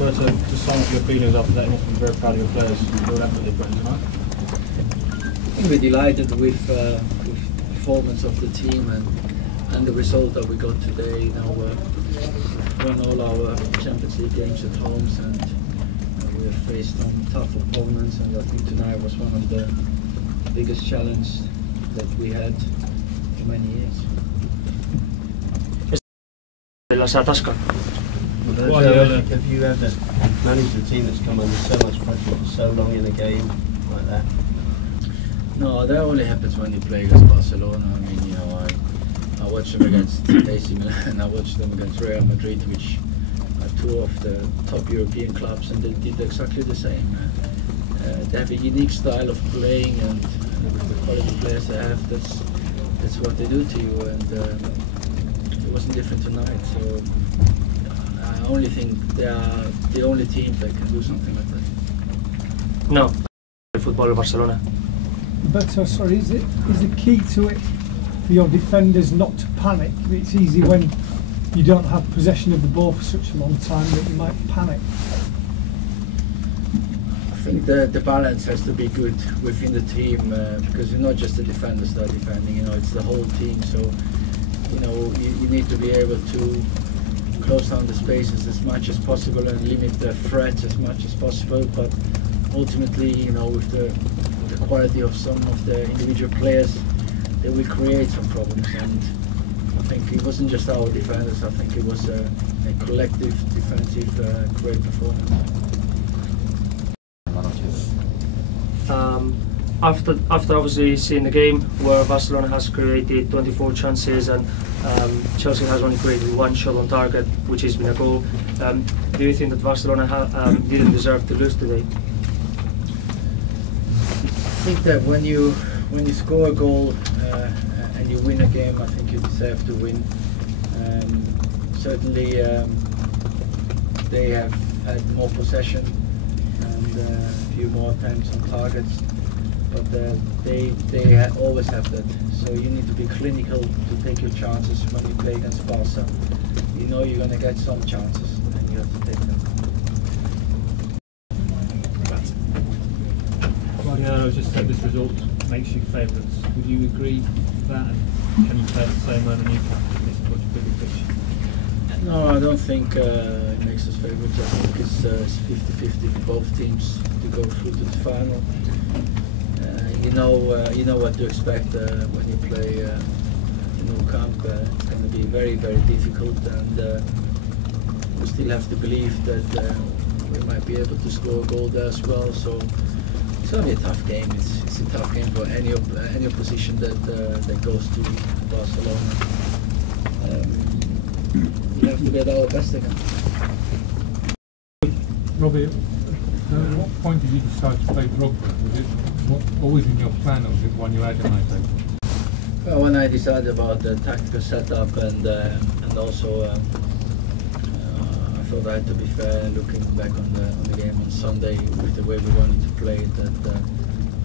Roberto, just sum up your feelings after that, you must be very proud of your players for that what they put in tonight. I think we're delighted with the performance of the team and the result that we got today. You know, won all our Champions League games at home, and we have faced some tough opponents, and I think tonight was one of the biggest challenges that we had for many years. Have you ever managed a team that's come under so much pressure for so long in a game like that? No, that only happens when you play against Barcelona. I mean, you know, I watched them against AC Milan, I watched them against Real Madrid, which are two of the top European clubs, and they did exactly the same. They have a unique style of playing, and with the quality players they have, that's what they do to you, and it wasn't different tonight. So I only think they are the only team that can do something like that. No, football Barcelona. But sorry, is the key to it for your defenders not to panic? It's easy when you don't have possession of the ball for such a long time that you might panic. I think the balance has to be good within the team, because it's not just the defenders that are defending, you know, it's the whole team. So, you know, you need to be able to close down the spaces as much as possible and limit the threats as much as possible. But ultimately, you know, with the quality of some of the individual players, they will create some problems. And I think it wasn't just our defenders, I think it was a collective defensive great performance. After obviously seeing the game where Barcelona has created 24 chances and Chelsea has only created one shot on target, which has been a goal, do you think that Barcelona didn't deserve to lose today? I think that when you score a goal and you win a game, I think you deserve to win. Certainly they have had more possession and a few more attempts on targets, but they always have that. So you need to be clinical to take your chances when you play against Barca. You know you're going to get some chances and you have to take them. Guardiola just said this result makes you favourites. Would you agree with that? And can you play the same way in the Newcastle? This is much bigger pitch. No, I don't think it makes us favourites. I think it's 50-50 for both teams to go through to the final. You know what to expect when you play in Nou Camp. It's going to be very, very difficult, and we still have to believe that we might be able to score a goal there as well. So it's going to be a tough game. It's a tough game for any opposition that goes to Barcelona. We have to get our best again. Robbie, at what point did you decide to play Drogba? Was it always in your plan, or was it one you had in mind? Well, when I decided about the tactical setup and also I thought I had to be fair, looking back on the game on Sunday with the way we wanted to play it, that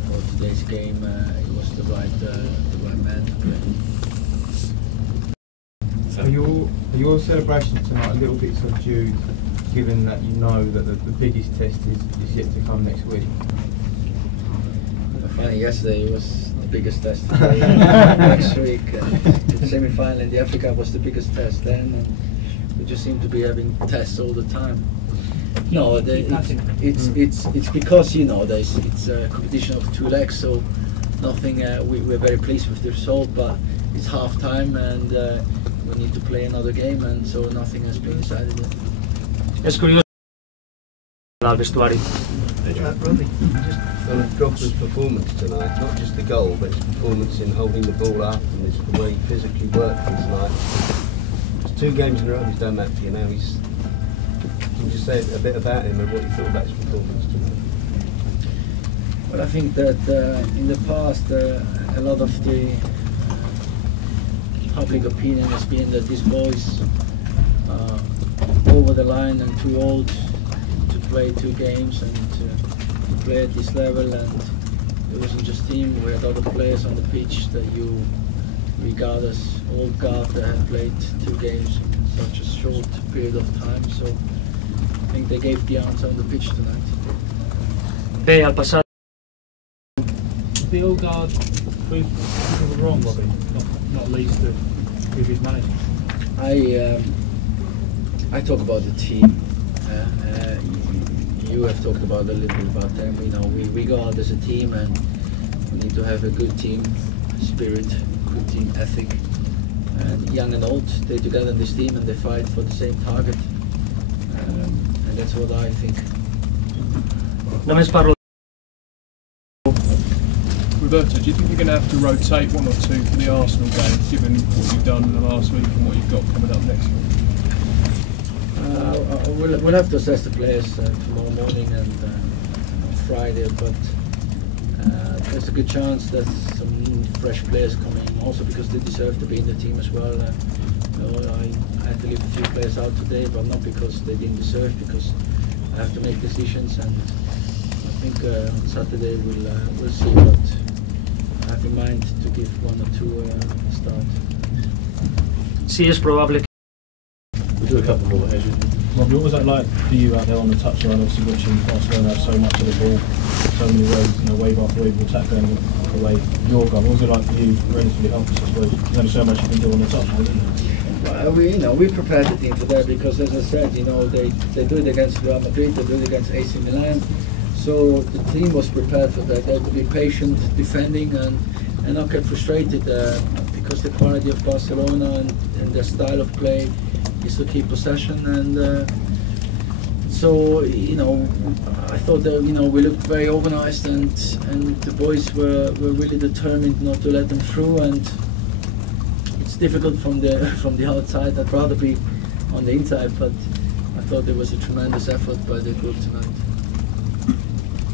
for today's game it was the right man to play. Are your celebrations tonight a little bit subdued, given that you know that the biggest test is yet to come next week? Funny, yesterday was the biggest test today. Next week, the semi-final in the Africa was the biggest test then, and we just seem to be having tests all the time. No, it's because, you know, it's a competition of 2 legs, so nothing. We're very pleased with the result, but it's half time and we need to play another game, and so nothing has been decided yet. Es curioso al vestuario. Robbie, just on Drogba's performance tonight, not just the goal, but his performance in holding the ball up and the way he physically worked tonight. It's 2 games in a row he's done that for you now. Can you just say a bit about him and what you thought about his performance tonight? Well, I think that in the past a lot of the public opinion has been that this boy is over the line and too old to play 2 games and to play at this level, and it wasn't just him, we had other players on the pitch that you regard as old guard that had played 2 games in such a short period of time. So think they gave the answer on the pitch tonight. Al passato. The old guard proved people wrong, Robbie, not least the previous manager. I talk about the team. You have talked about a little bit about them. You know, we go out as a team, and we need to have a good team spirit, good team ethic. And young and old, they together in this team and they fight for the same target. And that's what I think. Roberto, do you think you're going to have to rotate one or two for the Arsenal game, given what you've done in the last week and what you've got coming up next week? We'll have to assess the players tomorrow morning and on Friday, but there's a good chance that some fresh players coming, also because they deserve to be in the team as well. I had to leave a few players out today, but not because they didn't deserve, because I have to make decisions, and I think on Saturday we'll see, but I have in mind to give one or two a start. Sí, es probable. We'll do a couple more. Robbie, what was that like for you out there on the touchline, obviously watching Barcelona have so much of the ball, so many ways, you know, wave after wave of attack going away your goal? What was it like for you, relatively helpless, I suppose? There's only so much you can do on the touchline, isn't there? We prepared the team for that, because as I said, they do it against Real Madrid, they do it against AC Milan. So the team was prepared for that. They had to be patient defending and not get frustrated because the quality of Barcelona and their style of play is to keep possession. And so I thought that we looked very organised, and the boys were really determined not to let them through. And it's difficult from the outside. I'd rather be on the inside, but I thought there was a tremendous effort by the group tonight.